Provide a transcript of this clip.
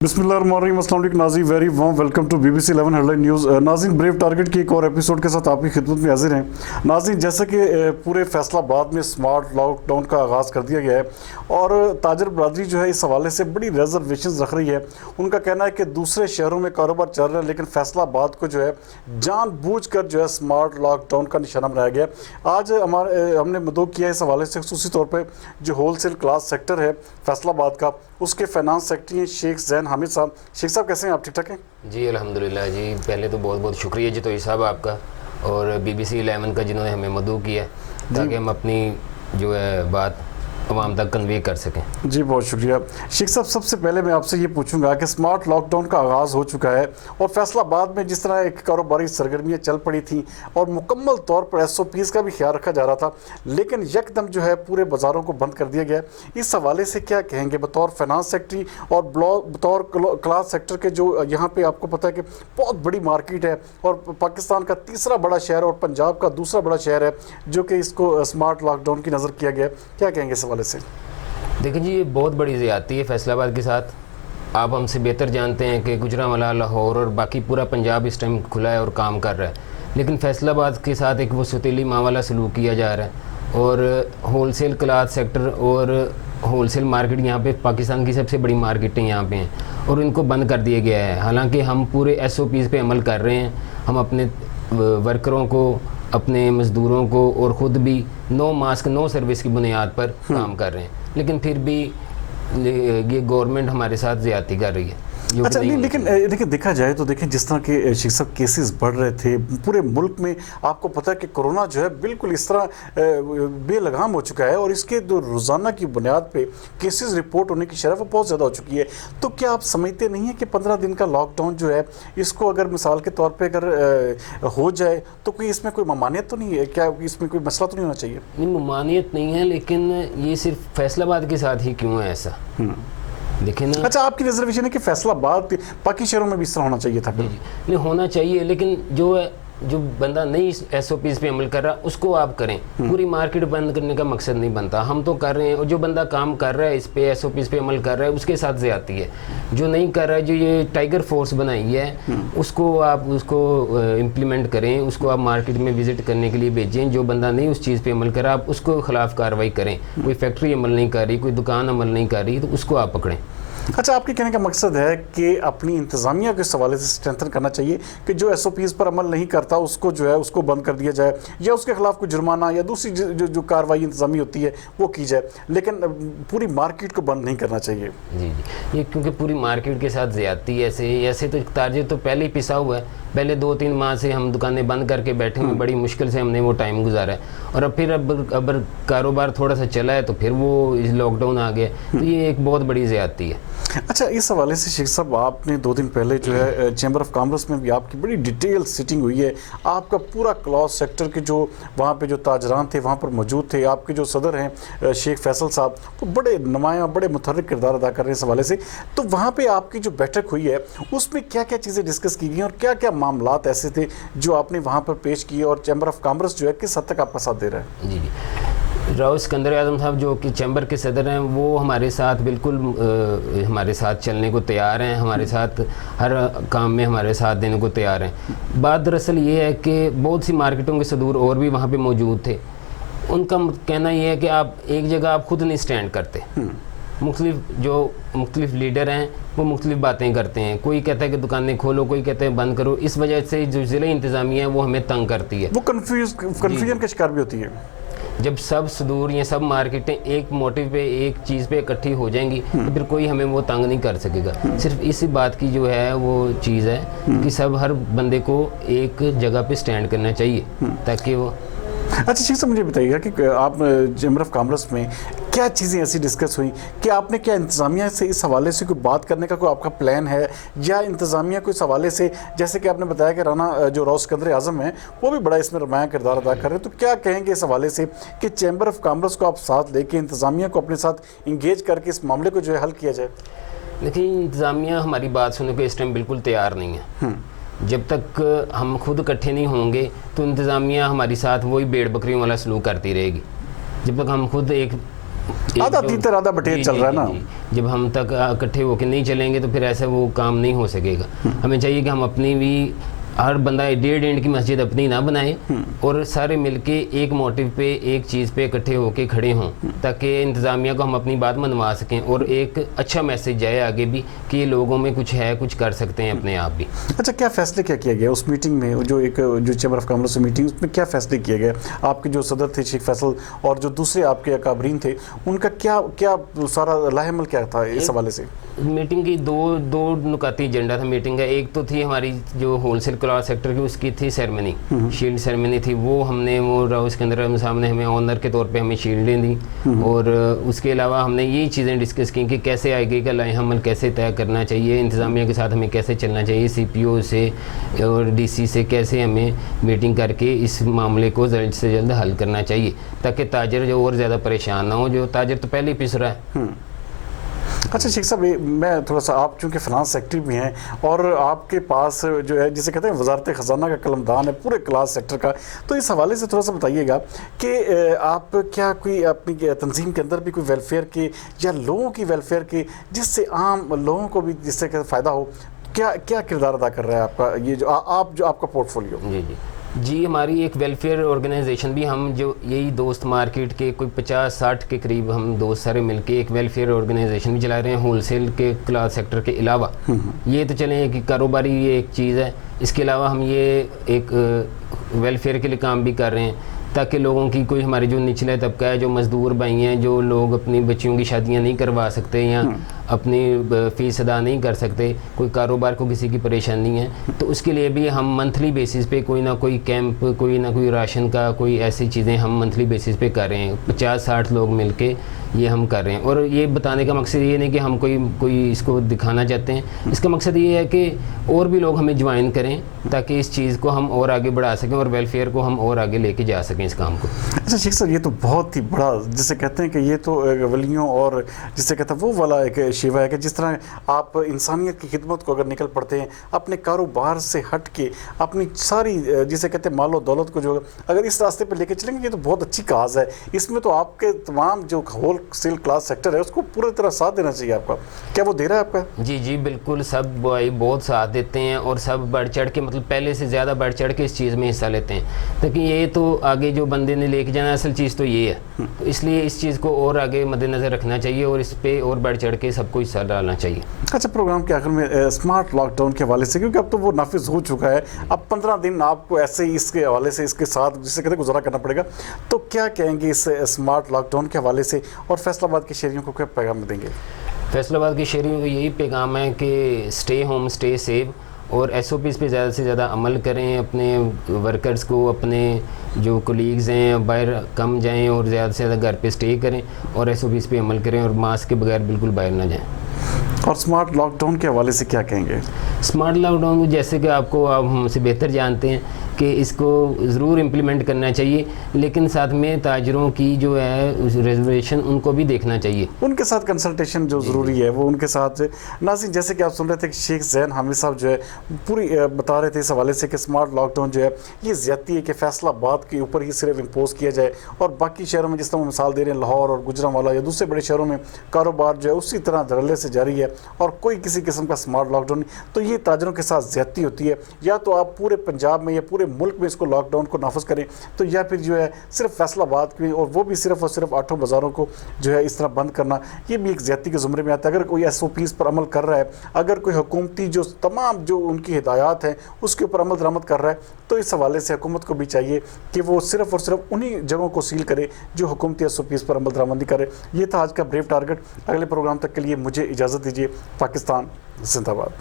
बिस्मिल्लाहिर्रहमानिर्रहीम, अस्सलाम वालेकुम नाज़रीन, very warm welcome to BBC 11 headline news. नाज़रीन, ब्रेव टारगेट की एक और एपिसोड के साथ आपकी खिदमत में हाजिर हैं। नाज़रीन, जैसा कि पूरे फैसलाबाद में स्मार्ट लॉकडाउन का आगाज़ कर दिया गया है और ताजर बरादरी जो है इस हवाले से बड़ी रिजर्वेशंस रख रही है। उनका कहना है कि दूसरे शहरों में कारोबार चल रहा है लेकिन फैसलाबाद को जो है जानबूझकर जो है स्मार्ट लॉकडाउन का निशाना बनाया गया। आज हमने मदो किया इस हवाले से खुसूसी तौर पर जो होलसेल क्लास सेक्टर है फैसलाबाद का, उसके फाइनेंस सेक्रेटरी हैं शेख जैन हामिद साहब। शेख साहब कैसे हैं आप? ठीक ठाक हैं जी? अल्हम्दुलिल्लाह जी। पहले तो बहुत बहुत शुक्रिया जी तो साहब आपका और BBC 11 का जिन्होंने हमें मदऊ किया ताकि हम अपनी जो है बात आवाम तक कन्वे कर सकें। जी बहुत शुक्रिया शेख साहब। सबसे पहले मैं आपसे ये पूछूंगा कि स्मार्ट लॉकडाउन का आगाज़ हो चुका है और फैसलाबाद में जिस तरह एक कारोबारी सरगर्मियाँ चल पड़ी थी और मुकम्मल तौर पर SOPs का भी ख्याल रखा जा रहा था, लेकिन यकदम जो है पूरे बाज़ारों को बंद कर दिया गया। इस हवाले से क्या कहेंगे बतौर फाइनेंस सेक्रेटरी और बतौर क्लास सेक्टर के, जो यहाँ पर आपको पता है कि बहुत बड़ी मार्केट है और पाकिस्तान का तीसरा बड़ा शहर और पंजाब का दूसरा बड़ा शहर है जो कि इसको स्मार्ट लॉकडाउन की नज़र किया गया, क्या कहेंगे इस हवाले से? देखिए जी, ये बहुत बड़ी ज़्यादती है फैसलाबाद के साथ। आप हमसे बेहतर जानते हैं कि गुजरांवाला, लाहौर और बाकी पूरा पंजाब इस टाइम खुला है और काम कर रहा है, लेकिन फैसलाबाद के साथ एक वो सतीली माँ वाला सलूक किया जा रहा है और होलसेल क्लॉथ सेक्टर और होलसेल मार्केट यहाँ पे पाकिस्तान की सबसे बड़ी मार्केटें यहाँ पे हैं और इनको बंद कर दिया गया है। हालांकि हम पूरे SOPs पे अमल कर रहे हैं। हम अपने वर्करों को, अपने मज़दूरों को और ख़ुद भी नो मास्क नो सर्विस की बुनियाद पर काम कर रहे हैं, लेकिन फिर भी ये गवर्नमेंट हमारे साथ ज़्यादती कर रही है। अच्छा नहीं, लेकिन देखिए देखा जाए तो देखें जिस तरह के शेख साहब केसेस बढ़ रहे थे पूरे मुल्क में, आपको पता है कि कोरोना जो है बिल्कुल इस तरह बेलगाम हो चुका है और इसके जो रोज़ाना की बुनियाद पे केसेस रिपोर्ट होने की शरह वो बहुत ज़्यादा हो चुकी है। तो क्या आप समझते नहीं हैं कि 15 दिन का लॉकडाउन जो है इसको अगर मिसाल के तौर पर अगर हो जाए तो कोई इसमें कोई ममानियत तो नहीं है? क्या इसमें कोई मसला तो नहीं होना चाहिए? नहीं, ममानियत नहीं है, लेकिन ये सिर्फ फैसलाबाद के साथ ही क्यों है ऐसा, देखें ना। अच्छा, आपकी रिजर्वेशन है कि फैसलाबाद बाकी शहरों में भी इस तरह होना चाहिए था? नहीं होना चाहिए, लेकिन जो बंदा नहीं SOPs पे अमल कर रहा उसको आप करें। पूरी मार्केट बंद करने का मकसद नहीं बनता, हम तो कर रहे हैं और जो बंदा काम कर रहा है इस पे SOPs पे अमल कर रहा है उसके साथ ज़्यादती है। जो नहीं कर रहा है, जो ये टाइगर फोर्स बनाई है उसको आप इम्प्लीमेंट करें, उसको आप मार्केट में विज़िट करने के लिए भेजें। जो बंदा नहीं उस चीज़ पर अमल कर रहा आप उसको खिलाफ कार्रवाई करें। कोई फैक्ट्री अमल नहीं कर रही, कोई दुकान अमल नहीं कर रही, तो उसको आप पकड़ें। अच्छा, आपके कहने का मकसद है कि अपनी इंतज़ामिया के हवाले से स्ट्रेंथन करना चाहिए कि जो SOPs पर अमल नहीं करता उसको जो है उसको बंद कर दिया जाए या उसके खिलाफ कोई जुर्माना या दूसरी जो कार्रवाई इंतज़ामी होती है वो की जाए, लेकिन पूरी मार्केट को बंद नहीं करना चाहिए। जी, ये क्योंकि पूरी मार्केट के साथ ज़्यादती ऐसे तो ताजिर तो पहले ही पिसा हुआ है। पहले 2-3 माह से हम दुकानें बंद करके बैठे हुए, बड़ी मुश्किल से हमने वो टाइम गुजारा है और अब फिर अब कारोबार थोड़ा सा चला है तो फिर वो लॉकडाउन आ गया, तो ये एक बहुत बड़ी ज़्यादती है। अच्छा, इस हवाले से शेख साहब आपने 2 दिन पहले जो है चैम्बर ऑफ कॉमर्स में भी आपकी बड़ी डिटेल सिटिंग हुई है। आपका पूरा क्लॉथ सेक्टर के जो वहाँ पे जो ताजरान थे वहाँ पर मौजूद थे। आपके जो सदर हैं शेख फैसल साहब, वो बड़े नुमायाँ बड़े मुतहर्रिक किरदार अदा कर रहे हैं इस हवाले से। तो वहाँ पर आपकी जो बैठक हुई है उसमें क्या क्या चीज़ें डिस्कस की गई और क्या क्या मामलात ऐसे थे जो आपने वहाँ पर पेश किए और चैम्बर ऑफ कॉमर्स जो है किस हद तक आपका साथ दे रहा है? जी, राव सिकंदर आजम साहब जो कि चैम्बर के सदर हैं वो हमारे साथ बिल्कुल हमारे साथ चलने को तैयार हैं, हमारे साथ हर काम में हमारे साथ देने को तैयार हैं। बात दरअसल ये है कि बहुत सी मार्केटों के सदूर और भी वहाँ पे मौजूद थे। उनका कहना ये है कि आप एक जगह आप खुद नहीं स्टैंड करते। मुख्तलिफ लीडर हैं वो मुख्तलिफ बातें करते हैं। कोई कहता है कि दुकानें खोलो, कोई कहते हैं बंद करो। इस वजह से जो ज़िला इंतज़ामिया है वो हमें तंग करती है, वो कन्फ्यूजन का शिकार भी होती है। जब सब सदूर या सब मार्केटें एक मोटिव पे, एक चीज़ पे इकट्ठी हो जाएंगी तो फिर कोई हमें वो तंग नहीं कर सकेगा। सिर्फ इसी बात की जो है वो चीज़ है कि सब हर बंदे को एक जगह पे स्टैंड करना चाहिए ताकि वो। अच्छा शेख साहब, मुझे बताइएगा कि आप चैम्बर ऑफ कॉमर्स में क्या चीज़ें ऐसी डिस्कस हुई कि आपने क्या इंतज़ामिया से इस हवाले से कोई बात करने का कोई आपका प्लान है या इंतज़ामिया को इस हवाले से, जैसे कि आपने बताया कि राना जो राव सिकंदर आज़म है वो भी बड़ा इसमें नुमायाँ किरदार अदा कर रहे हैं, तो क्या कहेंगे इस हवाले से कि चैम्बर ऑफ कॉमर्स को आप साथ लेके इंतज़ामिया को अपने साथ इंगेज करके इस मामले को जो है हल किया जाए? देखिए, इंतज़ामिया हमारी बात सुनने को इस टाइम बिल्कुल तैयार नहीं है। जब तक हम खुद इकट्ठे नहीं होंगे तो इंतज़ामिया हमारी साथ वही भेड़ बकरियों वाला सलूक करती रहेगी। जब तक हम खुद एक आधा तीतर आधा बटेर चल रहा है ना। जब हम तक इकट्ठे होकर नहीं चलेंगे तो फिर ऐसा वो काम नहीं हो सकेगा। हमें चाहिए कि हम अपनी भी, हर बंदा 1.5 इंच की मस्जिद अपनी ना बनाए और सारे मिलके एक मोटिव पे, एक चीज़ पे इकट्ठे होके खड़े हों, ताकि इंतज़ामिया को हम अपनी बात मनवा सकें और एक अच्छा मैसेज जाए आगे भी कि ये लोगों में कुछ है, कुछ कर सकते हैं अपने आप भी। अच्छा, क्या फैसले क्या किया गया उस मीटिंग में, जो चैम्बर ऑफ कॉमर्स मीटिंग, उसमें क्या फैसले किए गए? आपके जो सदर थे शेख फैसल और जो दूसरे आपके अकाबरीन थे, उनका क्या क्या सारा लाहेमल क्या था इस हवाले से? मीटिंग की दो नुकाती एजेंडा था मीटिंग का। एक तो थी हमारी जो होलसेल क्लॉथ सेक्टर की, उसकी थी सेरेमनी, शील्ड सेरेमनी थी, वो हमने उसके अंदर सामने हमें ऑनर के तौर पे हमें शील्डें दी। और उसके अलावा हमने यही चीज़ें डिस्कस की कि कैसे आगे का लाएहमल कैसे तय करना चाहिए, इंतज़ामिया के साथ हमें कैसे चलना चाहिए, CPO से और DC से कैसे हमें मीटिंग करके इस मामले को जल्द से जल्द हल करना चाहिए, ताकि ताजर जो और ज़्यादा परेशान ना हो, जो ताजर तो पहले ही पिस रहा है। अच्छा शेख साहब, मैं थोड़ा सा, आप चूँकि फ़िनांस सेक्टर भी हैं और आपके पास जो है जिसे कहते हैं वजारत ख़जाना का कलमदान है पूरे क्लास सेक्टर का, तो इस हवाले से थोड़ा सा बताइएगा कि आप क्या कोई अपनी तंजीम के अंदर भी कोई वेलफेयर के या लोगों की वेलफेयर के, जिससे आम लोगों को भी जिससे फ़ायदा हो, क्या क्या किरदार अदा कर रहा है आपका ये जो आपका पोर्टफोलियो? जी, हमारी एक वेलफेयर ऑर्गेनाइजेशन भी, हम जो यही दोस्त मार्केट के कोई 50-60 के करीब हम दोस्त सारे मिलके एक वेलफेयर ऑर्गेनाइजेशन भी चला रहे हैं होलसेल के क्लॉथ सेक्टर के अलावा। ये तो चलें कि कारोबारी ये एक चीज़ है, इसके अलावा हम ये एक वेलफेयर के लिए काम भी कर रहे हैं, ताकि लोगों की, कोई हमारे जो निचला तबका है, जो मज़दूर भाई हैं, जो लोग अपनी बच्चियों की शादियां नहीं करवा सकते या अपनी फ़ीस अदा नहीं कर सकते, कोई कारोबार को किसी की परेशानी है, तो उसके लिए भी हम मंथली बेसिस पे कोई ना कोई कैंप, कोई ना कोई राशन का, कोई ऐसी चीज़ें हम मंथली बेसिस पे कर रहे हैं। 50-60 लोग मिलके ये हम कर रहे हैं। और ये बताने का मकसद ये नहीं कि हम कोई इसको दिखाना चाहते हैं, इसका मकसद ये है कि और भी लोग हमें ज्वाइन करें, ताकि इस चीज़ को हम और आगे बढ़ा सकें और वेलफेयर को हम और आगे लेके जा सकें इस काम को। अच्छा शेख साहब, ये तो बहुत ही बड़ा, जिसे कहते हैं कि ये तो वलियों और जिसे कहते हैं वो वाला एक शिवा है कि जिस तरह आप इंसानियत की खिदमत को अगर निकल पड़ते हैं, अपने कारोबार से हट के अपनी सारी जिसे कहते हैं मालो दौलत को जो अगर इस रास्ते पर लेके चलेंगे, ये तो बहुत अच्छी काज है। इसमें तो आपके तमाम जो होलसेल क्लास सेक्टर है उसको पूरी तरह साथ देना चाहिए आपका। क्या वो दे रहा है आपका? जी बिल्कुल, सब भाई बहुत साथ देते हैं और सब बढ़ चढ़ के, मतलब पहले से ज़्यादा बढ़ चढ़ के इस चीज़ में हिस्सा लेते हैं, ताकि ये तो आगे जो बंदे ने लेके जाना, असल चीज़ तो ये है। तो इसलिए इस चीज़ को और आगे मद्देनज़र रखना चाहिए और इस पे और बढ़ चढ़ के सबको हिस्सा डालना चाहिए। अच्छा, प्रोग्राम के आखिर में स्मार्ट लॉकडाउन के हवाले से, क्योंकि अब तो वो नाफिज हो चुका है, अब 15 दिन आपको ऐसे ही इसके हवाले से इसके साथ जिसे कहते हैं गुजारा करना पड़ेगा, तो क्या कहेंगे इस स्मार्ट लॉकडाउन के हवाले से और फैसलाबाद के शहरियों को क्या पैगाम देंगे? फैसलाबाद के शहरियों को यही पैगाम है कि स्टे होम, स्टे सेव और SOPs पे ज़्यादा से ज़्यादा अमल करें। अपने वर्कर्स को, अपने जो कोलीग्स हैं, बाहर कम जाएं और ज़्यादा से ज़्यादा घर पे स्टे करें और SOPs पे अमल करें और मास्क के बगैर बिल्कुल बाहर ना जाएं। और स्मार्ट लॉकडाउन के हवाले से क्या कहेंगे? स्मार्ट लॉकडाउन, जैसे कि आप हमसे बेहतर जानते हैं कि इसको ज़रूर इम्प्लीमेंट करना चाहिए, लेकिन साथ में ताजरों की जो है रिजर्वेशन उनको भी देखना चाहिए, उनके साथ कंसल्टेशन जो ज़रूरी है वो उनके साथ। नाज़रीन, जैसे कि आप सुन रहे थे कि शेख ज़ैन हामिद साहब जो है पूरी बता रहे थे इस हवाले से कि स्मार्ट लॉकडाउन जो है ये ज़्यादती है कि फैसलाबाद के ऊपर ही सिर्फ इम्पोज किया जाए और बाकी शहरों में, जिस तरह मिसाल दे रहे हैं लाहौर और गुजरांवाला या दूसरे बड़े शहरों में, कारोबार जो है उसी तरह धड़ल्ले से जारी है और कोई किसी किस्म का स्मार्ट लॉकडाउन नहीं, तो ये ताजरों के साथ ज़्यादती होती है। या तो आप पूरे पंजाब में या पूरे मुल्क में इसको लॉकडाउन को नाफिज करें, तो या फिर जो है सिर्फ फैसलाबाद में, और वो भी सिर्फ और सिर्फ 8 बाज़ारों को जो है इस तरह बंद करना, ये भी एक ज़्यादती के ज़ुमरे में आता है। अगर कोई SOPs पर अमल कर रहा है, अगर कोई हुकूमती जो तमाम जो उनकी हिदायत हैं उसके ऊपर अमल दरामद कर रहा है, तो इस हवाले से हुकूमत को भी चाहिए कि वो सिर्फ और सिर्फ उन्हीं जगहों को सील करे जो हुकूमती SOPs पर अमल दरामदी करे। ये था आज का ब्रेव टारगेट। अगले प्रोग्राम तक के लिए मुझे इजाज़त दीजिए। पाकिस्तान जिंदाबाद।